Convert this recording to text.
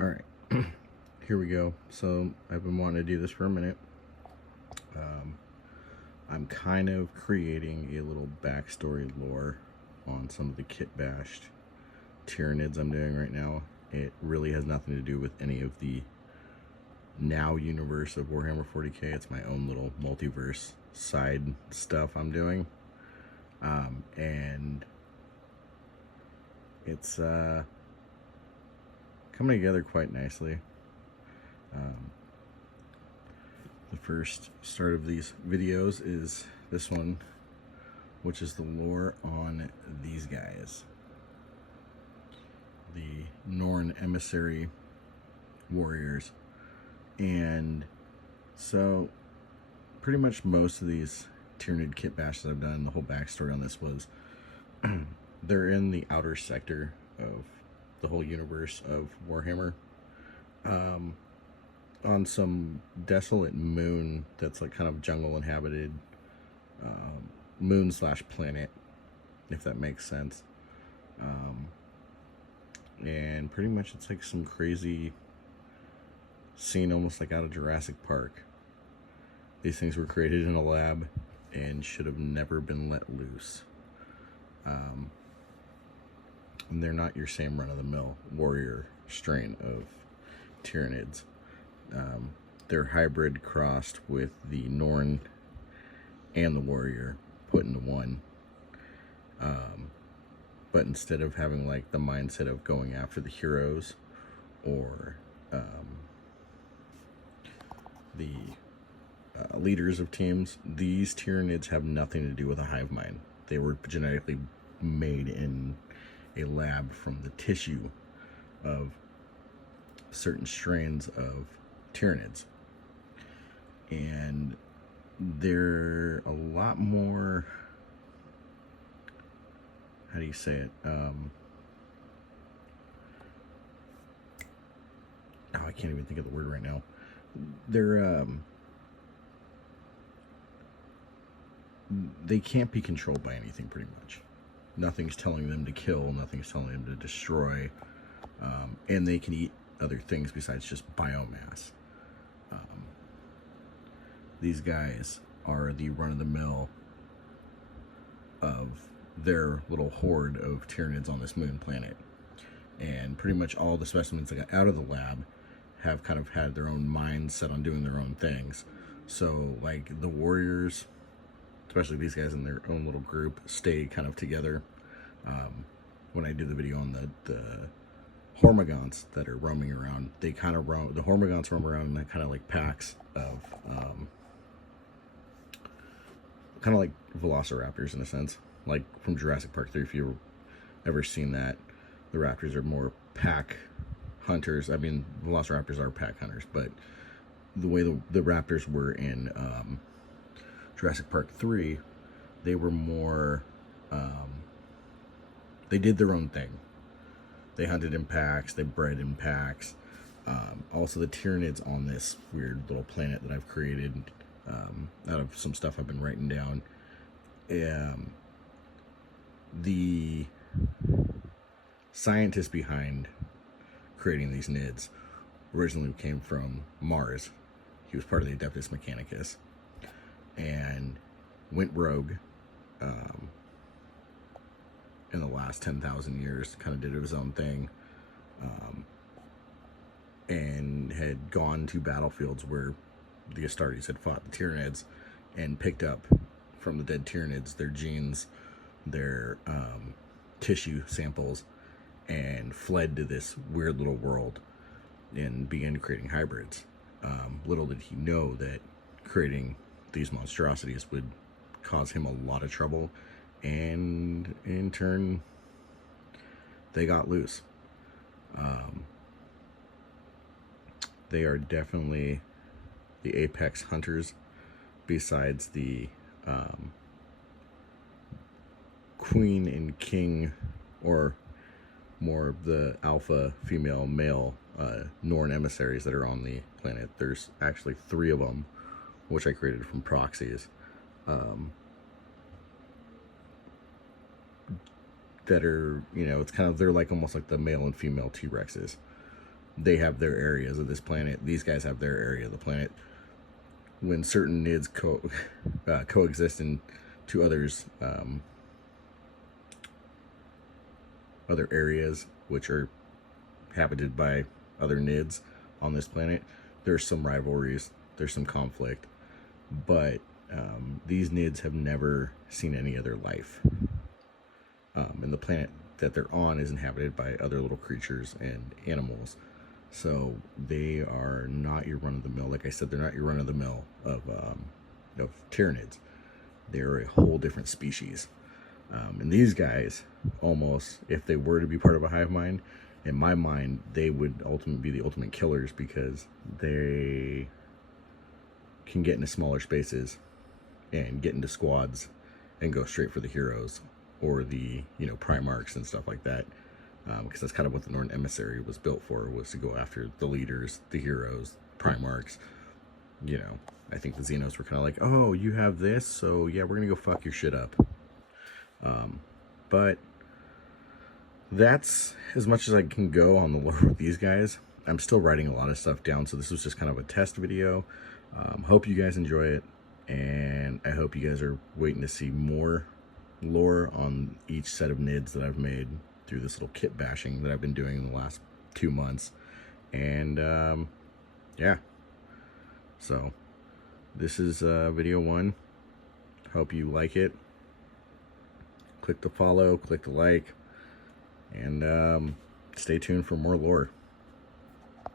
All right, here we go. So I've been wanting to do this for a minute. I'm kind of creating a little backstory lore on some of the Kitbash Tyranids I'm doing right now. It really has nothing to do with any of the now universe of Warhammer 40k. It's my own little multiverse side stuff I'm doing. And it's coming together quite nicely. The first start of these videos is this one, which is the lore on these guys. The Norn emissary warriors. And so pretty much most of these Tyranid Kitbash that I've done, the whole backstory on this was they're in the outer sector of the whole universe of Warhammer, on some desolate moon that's like kind of jungle inhabited, moon slash planet, if that makes sense. And pretty much it's like some crazy scene, almost like out of Jurassic Park. These things were created in a lab and should have never been let loose. And they're not your same run-of-the-mill warrior strain of Tyranids. They're hybrid crossed with the Norn and the warrior put into one. But instead of having like the mindset of going after the heroes or the leaders of teams, these Tyranids have nothing to do with a hive mind. They were genetically made in a lab from the tissue of certain strains of Tyranids. And they're a lot more, how do you say it? Oh, I can't even think of the word right now. They're, they can't be controlled by anything, pretty much. Nothing's telling them to kill, nothing's telling them to destroy, and they can eat other things besides just biomass. These guys are the run-of-the-mill of their little horde of Tyranids on this moon planet. And pretty much all the specimens that got out of the lab have kind of had their own minds set on doing their own things. So, like, the warriors, especially these guys in their own little group, stay kind of together. When I do the video on the Hormagaunts that are roaming around, they kind of roam, the Hormagaunts roam around in kind of like packs of, kind of like velociraptors in a sense, like from Jurassic Park 3, if you've ever seen that. The raptors are more pack hunters. I mean, velociraptors are pack hunters, but the way the raptors were in Jurassic Park 3, they were more, they did their own thing. They hunted in packs, they bred in packs. Also, the Tyranids on this weird little planet that I've created out of some stuff I've been writing down. The scientist behind creating these Nids originally came from Mars. He was part of the Adeptus Mechanicus and went rogue in the last 10,000 years, kind of did his own thing, and had gone to battlefields where the Astartes had fought the Tyranids and picked up from the dead Tyranids their genes, their tissue samples, and fled to this weird little world and began creating hybrids. Little did he know that creating these monstrosities would cause him a lot of trouble, and in turn they got loose. They are definitely the apex hunters, besides the queen and king, or more of the alpha female male Norn emissaries that are on the planet. There's actually 3 of them, which I created from proxies, that are, you know, it's kind of, they're like almost like the male and female T-Rexes. they have their areas of this planet. These guys have their area of the planet. When certain nids coexist in to others, other areas which are habited by other nids on this planet, there's some rivalries, there's some conflict, but these nids have never seen any other life. And the planet that they're on is inhabited by other little creatures and animals. So they are not your run-of-the-mill. Like I said, they're not your run-of-the-mill of Tyranids. They're a whole different species. And these guys, almost, if they were to be part of a hive mind, in my mind, they would ultimately be the ultimate killers, because they can get into smaller spaces and get into squads and go straight for the heroes or the, Primarchs and stuff like that. Because that's kind of what the Norn Emissary was built for, was to go after the leaders, the heroes, Primarchs. I think the Xenos were kind of like, oh, you have this, so yeah, we're going to go fuck your shit up. But that's as much as I can go on the lore with these guys. I'm still writing a lot of stuff down, so this was just kind of a test video. Hope you guys enjoy it, and I hope you guys are waiting to see more lore on each set of nids that I've made through this little kit bashing that I've been doing in the last 2 months. And yeah, so this is video 1. Hope you like it. Click the follow, click the like, and stay tuned for more lore.